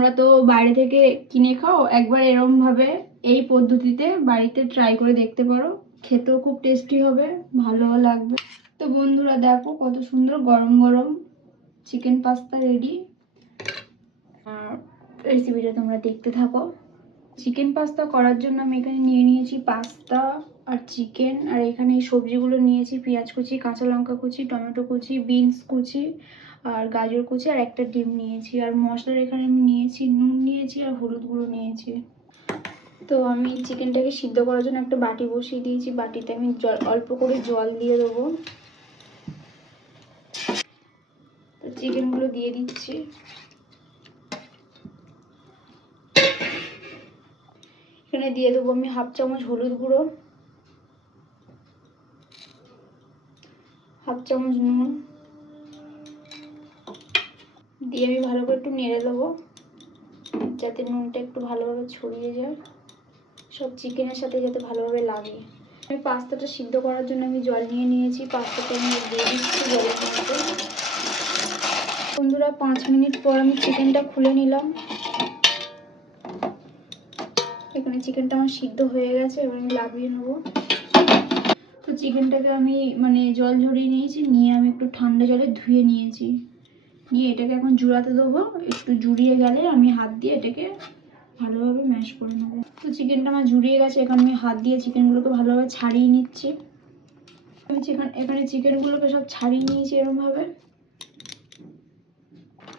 তোমরা তো বাইরে থেকে কিনে খাও, একবার এরকম ভাবে এই পদ্ধতিতে বাড়িতে ট্রাই করে দেখতে পারো, খেতেও খুব টেস্টি হবে, ভালোও লাগবে। তো বন্ধুরা দেখো কত সুন্দর গরম গরম চিকেন পাস্তা রেডি। আর রেসিপিটা তোমরা দেখতে থাকো। চিকেন পাস্তা করার জন্য আমি এখানে নিয়ে নিয়েছি পাস্তা আর চিকেন, আর এখানে এই সবজিগুলো নিয়েছি, পেঁয়াজ কুচি, কাঁচা লঙ্কা কুচি, টমেটো কুচি, বিনস কুচি আর গাজর কুচি, আর একটা ডিম নিয়েছি। আর মশলার এখানে আমি নিয়েছি নুন নিয়েছি আর হলুদ গুঁড়ো নিয়েছি। তো আমি চিকেনটাকে সিদ্ধ করার জন্য একটা বাটি বসিয়ে দিয়েছি, বাটিতে আমি অল্প করে জল দিয়ে দেবো। তো চিকেনগুলো দিয়ে দিচ্ছি। এখানে দিয়ে দেবো আমি 1/2 চামচ হলুদ গুঁড়ো, 1/2 চামচ নুন দিয়ে আমি ভালো করে একটু নেড়ে দেবো, যাতে নুনটা একটু ভালোভাবে ছড়িয়ে যায়, সব চিকেনের সাথে যাতে ভালোভাবে লাগে। আমি পাস্তাটা সিদ্ধ করার জন্য আমি জল নিয়ে নিয়েছি, পাস্তাটা আমি দিয়ে দিচ্ছি জলের মধ্যে। বন্ধুরা 5 মিনিট পর আমি চিকেনটা খুলে নিলাম। এখানে চিকেনটা আমার সিদ্ধ হয়ে গেছে, এবার আমি লাভিয়ে নেবো। তো চিকেনটাকে আমি জল ঝরিয়ে নিয়েছি, নিয়ে আমি একটু ঠান্ডা জলে ধুয়ে নিয়েছি, নিয়ে এটাকে এখন জুড়াতে দেবো। একটু জুড়িয়ে গেলে আমি হাত দিয়ে এটাকে ভালোভাবে ম্যাশ করে নেবো। তো চিকেনটা আমার জুড়িয়ে গেছে, এখন আমি হাত দিয়ে চিকেনগুলোকে ভালোভাবে ছাড়িয়ে নিচ্ছি। আমি এখানে চিকেনগুলোকে সব ছাড়িয়ে নিয়েছি এরকমভাবে।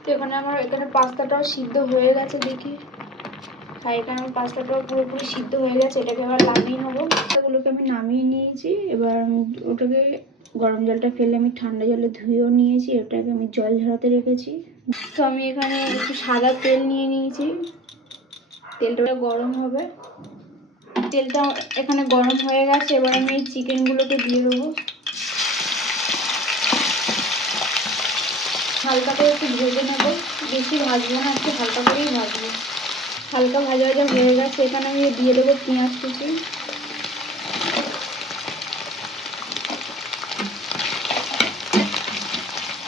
তো এখানে পাস্তাটাও সিদ্ধ হয়ে গেছে দেখি, আর এখানে আমার পাস্তাটাও পুরোপুরি সিদ্ধ হয়ে গেছে। এটাকে এবার নামিয়ে নেবো। পাস্তাগুলোকে আমি নামিয়ে নিয়েছি, এবার ওটাকে গরম জলটা ফেলে আমি ঠান্ডা জলে ধুয়েও নিয়েছি, ওটাকে আমি জল ঝরাতে রেখেছি। তো আমি এখানে একটু সাদা তেল নিয়ে নিয়েছি, তেলটা গরম হবে। তেলটা এখানে গরম হয়ে গেছে, এবার আমি এই চিকেনগুলোকে দিয়ে দেবো। হালকা করে একটু ভেজে নেবো, বেশি ভাজবো না, একটু হালকা করেই ভাজবো। হালকা ভাজা ভাজা হয়ে গেছে, এখানে আমি দিয়ে দেবো পেঁয়াজ কুচি।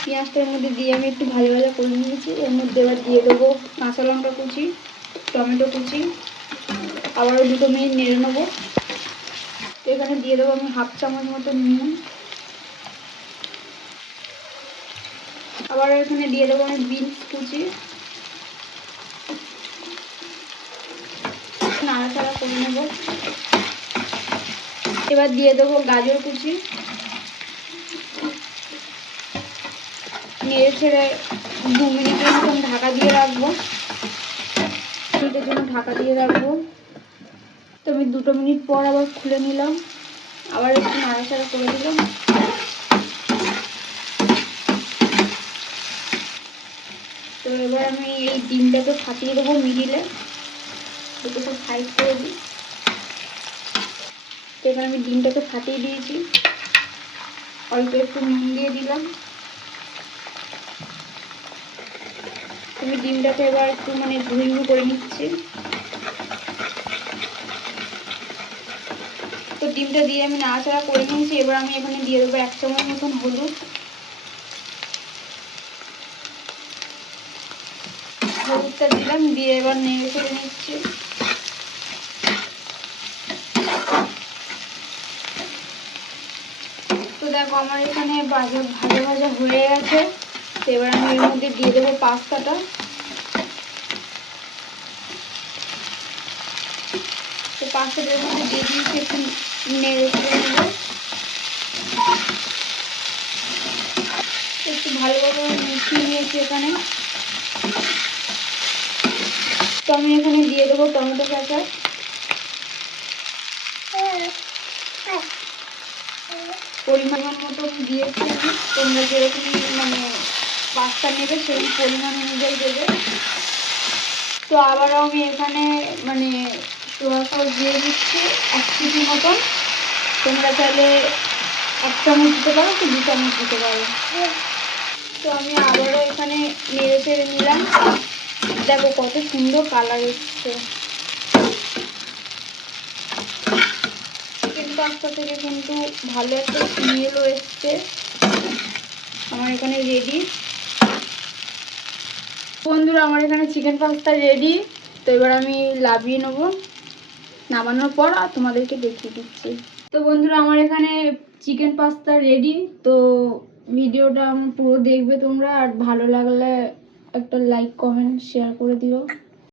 পেঁয়াজটার মধ্যে দিয়ে আমি একটু ভাজা ভাজা করে নিয়েছি। এর মধ্যে এবার দিয়ে দেবো কাঁচা লঙ্কা কুচি, টমেটো কুচি, আবারও 2 মিনিট নেড়ে নেবো। এখানে দিয়ে দেবো আমি 1/2 চামচ মতো নুন, আবার এখানে দিয়ে দেবো আমি বিনস কুচি, নাড়াচাড়া করে নেব। এবার দিয়ে দেবো গাজর কুচি, নেড়ে ছেড়ে 2 মিনিটের মতন ঢাকা দিয়ে রাখবো। মিনিটের জন্য ঢাকা দিয়ে রাখবো। তো আমি 2 মিনিট পর আবার খুলে নিলাম, আবার একটু নাড়াচাড়া করে দিলাম। তো এবার আমি এই ডিমটাকে ফাটিয়ে দেবো মিডিলে, দুটো সব সাইড করে দিই। তো এবার আমি ডিমটাকে ফাটিয়ে দিয়েছি, অল্প একটু নুন দিয়ে দিলাম। আমি ডিমটাকে এবার একটু ধুই করে নিচ্ছি। তো ডিমটা দিয়ে আমি নাড়াচাড়া করে নিয়েছি, এবার আমি এখানে দিয়ে দেবো 1 চামচ মতন হলুদ। হলুদটা দিলাম, দিয়ে এবার নেড়ে চেড়ে নিচ্ছি। তো দেখো আমার এখানে ভাজা ভাজা হয়ে গেছে। তো এবার আমি এর মধ্যে দিয়ে দেবো পাস্তাটা। তো পাস্তাটার মধ্যে দিয়ে দিয়েছি, একটু নেড়ে চেড়ে নেবো। একটু ভালোভাবে মিশিয়ে নিয়েছি এখানে। তো আমি এখানে দিয়ে দেবো টমেটো কেচাপ। পরিমাণ মতো দিয়েছি আমি, তোমরা যেরকম পাস্তা নেবে সেই পরিমাণ অনুযায়ী দেবে। তো আবারও আমি এখানে সোয়া সস দিয়ে দিচ্ছি 1 চিমটি মতন। তোমরা চাইলে 1 চামচ দিতে পারো কি 2 চামচ দিতে পারো। তো আমি আবারও এখানে নেড়ে চেড়ে নিলাম। দেখো কত সুন্দর কালার এসছে। চিকেন পাস্তা থেকে কিন্তু ভালো একটা স্মেলও এসছে। আমার এখানে রেডি। বন্ধুরা আমার এখানে চিকেন পাস্তা রেডি। তো এবার আমি লাভিয়ে নেবো, নামানোর পর আর তোমাদেরকে দেখিয়ে দিচ্ছি। তো বন্ধুরা আমার এখানে চিকেন পাস্তা রেডি। তো ভিডিওটা পুরো দেখবে তোমরা, আর ভালো লাগলে একটা লাইক কমেন্ট শেয়ার করে দিও।